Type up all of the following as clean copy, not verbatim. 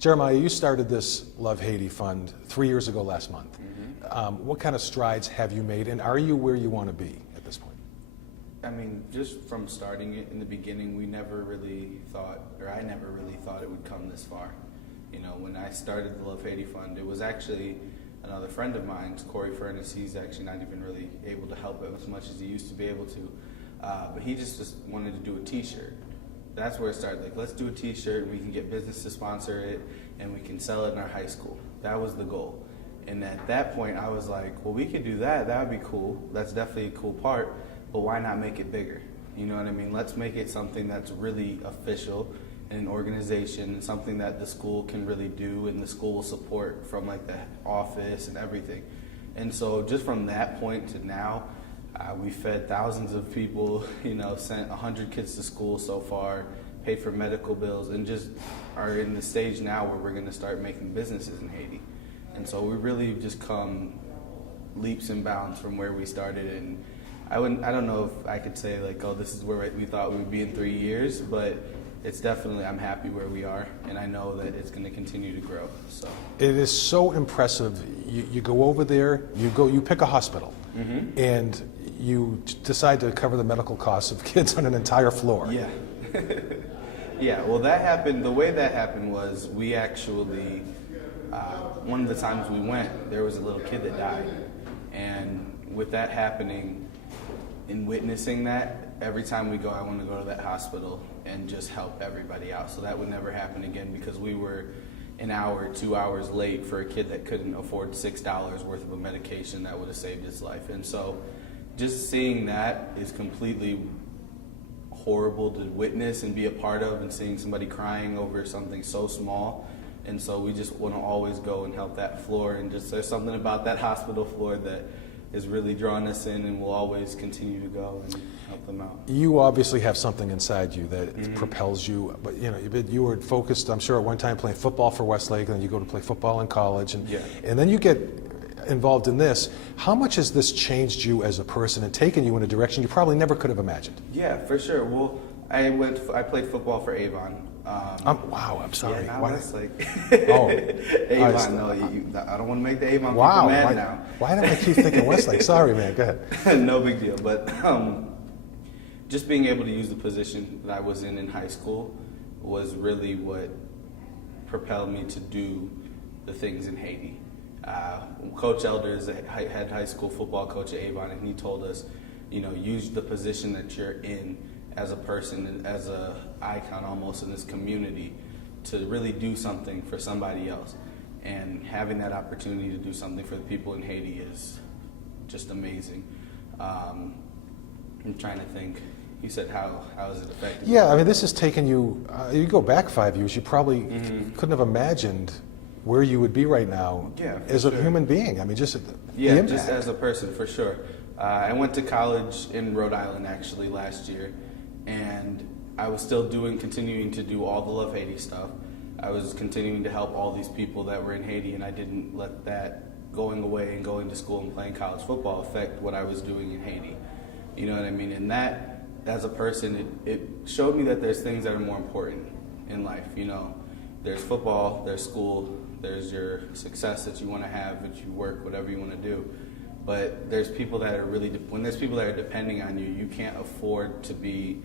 Jeremiah, you started this Love Haiti Fund 3 years ago last month. What kind of strides have you made, and are you where you want to be at this point? I mean, just from starting it in the beginning, we never really thought, or I never really thought it would come this far. You know, when I started the Love Haiti Fund, it was actually another friend of mine, Corey Furnace. He's actually not even really able to help as much as he used to be able to. But he just wanted to do a t-shirt. That's where it started. Like, let's do a t-shirt, we can get business to sponsor it, and we can sell it in our high school. That was the goal. And at that point, I was like, well, we could do that. That would be cool. That's definitely a cool part. But why not make it bigger? You know what I mean? Let's make it something that's really official, and an organization, and something that the school can really do, and the school will support from like the office and everything. And so just from that point to now, we fed thousands of people, you know, sent 100 kids to school so far, paid for medical bills, and just are in the stage now where we're going to start making businesses in Haiti. And so we really just come leaps and bounds from where we started. And I don't know if I could say like, oh, this is where we thought we would be in 3 years, but it's definitely, I'm happy where we are, and I know that it's going to continue to grow. So it is so impressive. You go over there, you pick a hospital, and you decide to cover the medical costs of kids on an entire floor. Yeah. Yeah, well, that happened, the way that happened was we actually, one of the times we went, there was a little kid that died. And with that happening, in witnessing that, every time we go, I want to go to that hospital and just help everybody out. So that would never happen again, because we were an hour, 2 hours late for a kid that couldn't afford $6 worth of a medication that would have saved his life. And so just seeing that is completely horrible to witness and be a part of, and seeing somebody crying over something so small. And so we just want to always go and help that floor, and just there's something about that hospital floor that is really drawing us in, and we'll always continue to go and help them out. You obviously have something inside you that propels you, but you were focused, I'm sure, at one time playing football for Westlake, and then you go to play football in college, and then you get involved in this. How much has this changed you as a person and taken you in a direction you probably never could have imagined? Yeah, for sure. Well, I played football for Avon. Wow, I'm sorry. Yeah, why? Like, Avon, no, I don't want to make the Avon wow, people mad now. Why do I keep thinking Westlake? Sorry, man, go ahead. No big deal, but just being able to use the position that I was in high school was really what propelled me to do the things in Haiti. Coach Elder is a head high school football coach at Avon, and he told us, use the position that you're in as a person and as a icon almost in this community to really do something for somebody else. And having that opportunity to do something for the people in Haiti is just amazing. I'm trying to think. You said how has it affected you? Yeah, I mean, this has taken you, you go back 5 years, you probably couldn't have imagined where you would be right now as a human being. I mean, just the impact. Just as a person, for sure. I went to college in Rhode Island actually last year, and I was still continuing to do all the Love Haiti stuff. I was continuing to help all these people that were in Haiti, and I didn't let that going away and going to school and playing college football affect what I was doing in Haiti. You know what I mean? And that, as a person, it showed me that there's things that are more important in life. There's football, there's school, there's your success that you want to have, that you work, whatever you want to do. But there's people that are when there's people that are depending on you, you can't afford to be,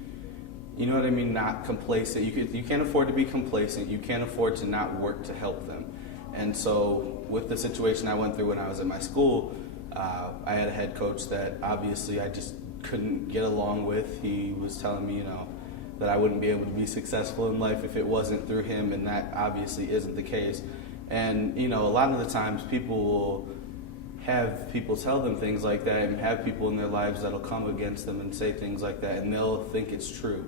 not complacent. You can't afford to be complacent. You can't afford to not work to help them. And so with the situation I went through when I was at my school, I had a head coach that obviously I just couldn't get along with. He was telling me, that I wouldn't be able to be successful in life if it wasn't through him, and that obviously isn't the case. And, a lot of the times people will have people tell them things like that, and have people in their lives that'll come against them and say things like that, and they'll think it's true.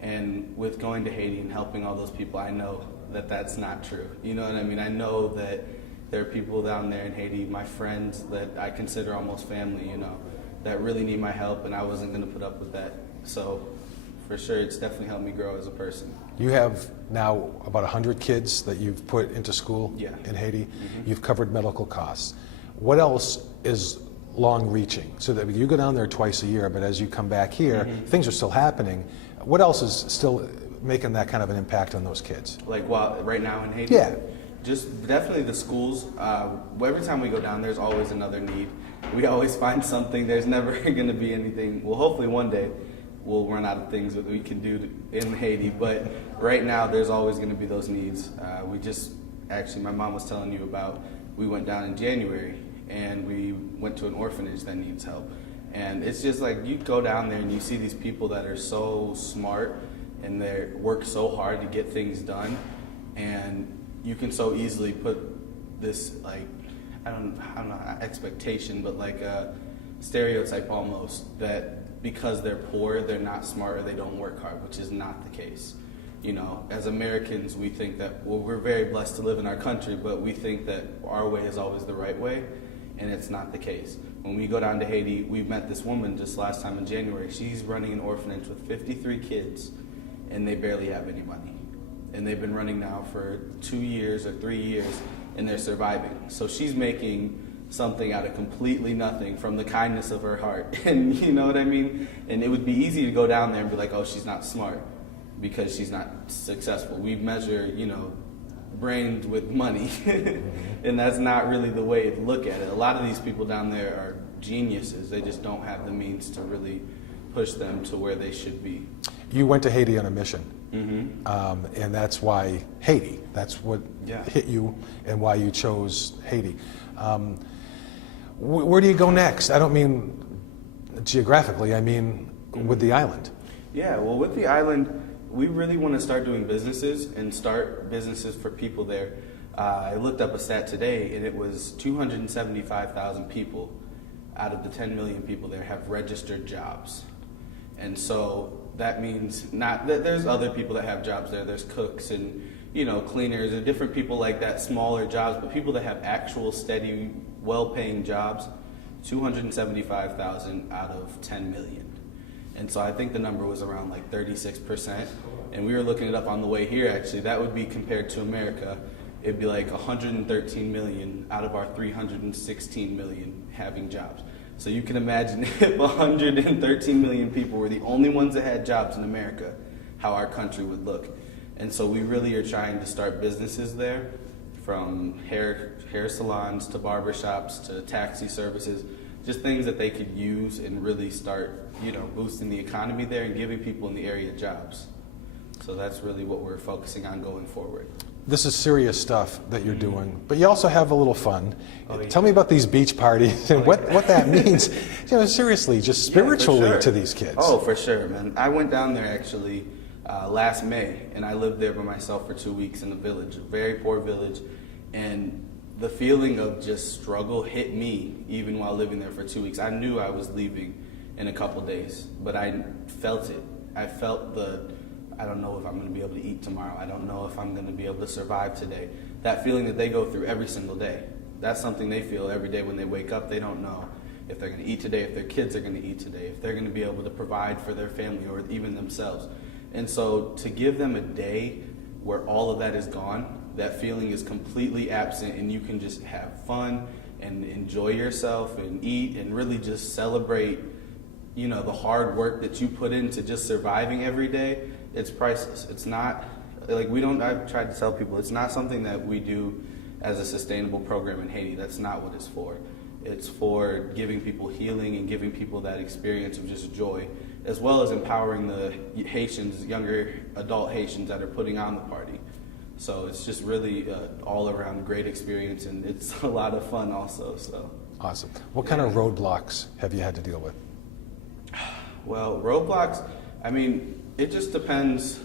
And with going to Haiti and helping all those people, I know that that's not true. You know what I mean? I know that there are people down there in Haiti, my friends that I consider almost family, that really need my help, and I wasn't going to put up with that. So for sure, it's definitely helped me grow as a person. You have now about 100 kids that you've put into school in Haiti. You've covered medical costs. What else is long-reaching? So that you go down there twice a year, but as you come back here, things are still happening. What else is still making that kind of an impact on those kids? Like right now in Haiti? Yeah. Just definitely the schools. Every time we go down, there's always another need. We always find something. There's never going to be anything. Well, hopefully one day we'll run out of things that we can do in Haiti. But right now, there's always going to be those needs. Actually, my mom was telling you about, we went down in January and we went to an orphanage that needs help. And it's just like, you go down there and you see these people that are so smart and they work so hard to get things done. And you can so easily put this, like, I don't know, expectation, but like a stereotype almost, that because they're poor, they're not smart or they don't work hard, which is not the case. You know, as Americans, we think that, well, we're very blessed to live in our country, but we think that our way is always the right way, and it's not the case. When we go down to Haiti, we met this woman just last time in January. She's running an orphanage with 53 kids, and they barely have any money. And they've been running now for 2 years or 3 years, and they're surviving. So she's making something out of completely nothing from the kindness of her heart. And you know what I mean? And it would be easy to go down there and be like, oh, she's not smart because she's not successful. We measure, you know, brains with money. And that's not really the way to look at it. A lot of these people down there are geniuses. They just don't have the means to really push them to where they should be. You went to Haiti on a mission. Mm-hmm. And that's why Haiti. That's what hit you and why you chose Haiti. Where do you go next? I don't mean geographically, I mean with the island. Yeah, well, with the island, we really want to start doing businesses and start businesses for people there. I looked up a stat today, and it was 275,000 people out of the 10 million people there have registered jobs. And so that means not that there's other people that have jobs there. There's cooks and, you know, cleaners and different people like that, smaller jobs, but people that have actual steady, well-paying jobs, 275,000 out of 10 million. And so I think the number was around like 36%. And we were looking it up on the way here, actually. That would be compared to America. It'd be like 113 million out of our 316 million having jobs. So you can imagine if 113 million people were the only ones that had jobs in America, how our country would look. And so we really are trying to start businesses there, from hair salons to barbershops to taxi services, just things that they could use and really start, you know, boosting the economy there and giving people in the area jobs. So that's really what we're focusing on going forward. This is serious stuff that you're doing, but you also have a little fun. Oh, yeah. Tell me about these beach parties and what that means, you know, seriously, just spiritually for sure. to these kids. Oh, for sure, man. I went down there actually last May, and I lived there by myself for 2 weeks in a village, a very poor village, and the feeling of just struggle hit me even while living there for 2 weeks. I knew I was leaving in a couple days, but I felt it. I felt I don't know if I'm going to be able to eat tomorrow. I don't know if I'm going to be able to survive today. That feeling that they go through every single day. That's something they feel every day when they wake up. They don't know if they're going to eat today, if their kids are going to eat today, if they're going to be able to provide for their family or even themselves. And so to give them a day where all of that is gone, that feeling is completely absent, and you can just have fun and enjoy yourself and eat and really just celebrate, you know, the hard work that you put into just surviving every day. It's priceless. It's not like I've tried to tell people, it's not something that we do as a sustainable program in Haiti. That's not what it's for. It's for giving people healing and giving people that experience of just joy, as well as empowering the Haitians, younger adult Haitians that are putting on the party. So it's just really all around great experience, and it's a lot of fun also. So Awesome. What kind of roadblocks have you had to deal with? Well, roadblocks, I mean, it just depends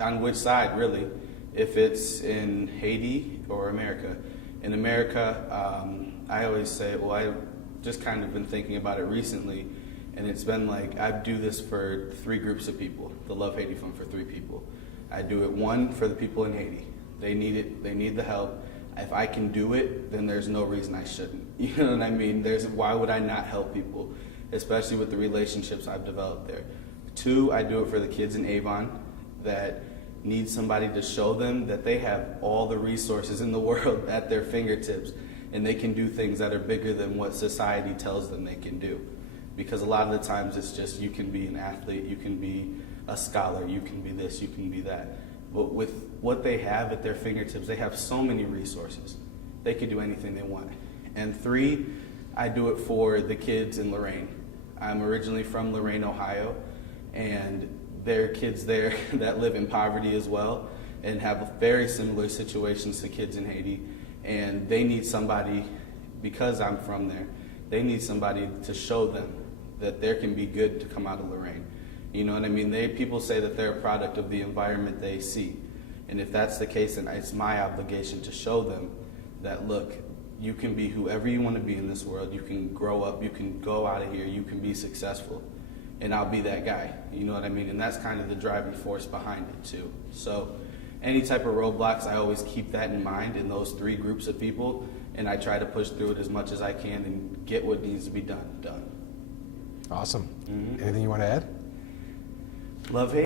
on which side, really. If it's in Haiti or America. In America, I always say, well, I've just kind of been thinking about it recently, and it's been like, I do this for 3 groups of people, the Love Haiti Fund for 3 people. I do it, 1, for the people in Haiti. They need it, they need the help. If I can do it, then there's no reason I shouldn't. You know what I mean? Why would I not help people, especially with the relationships I've developed there? 2, I do it for the kids in Avon that need somebody to show them that they have all the resources in the world at their fingertips, and they can do things that are bigger than what society tells them they can do. Because a lot of the times it's just, you can be an athlete, you can be a scholar, you can be this, you can be that. But with what they have at their fingertips, they have so many resources. They could do anything they want. And 3, I do it for the kids in Lorain. I'm originally from Lorain, Ohio, and there are kids there that live in poverty as well and have very similar situations to kids in Haiti. And they need somebody, because I'm from there, they need somebody to show them that there can be good to come out of Lorain. You know what I mean? People say that they're a product of the environment they see. And if that's the case, then it's my obligation to show them that, look, you can be whoever you want to be in this world. You can grow up. You can go out of here. You can be successful. And I'll be that guy. You know what I mean? And that's kind of the driving force behind it, too. So any type of roadblocks, I always keep that in mind in those 3 groups of people. And I try to push through it as much as I can and get what needs to be done. Awesome. Anything you want to add? Love Haiti.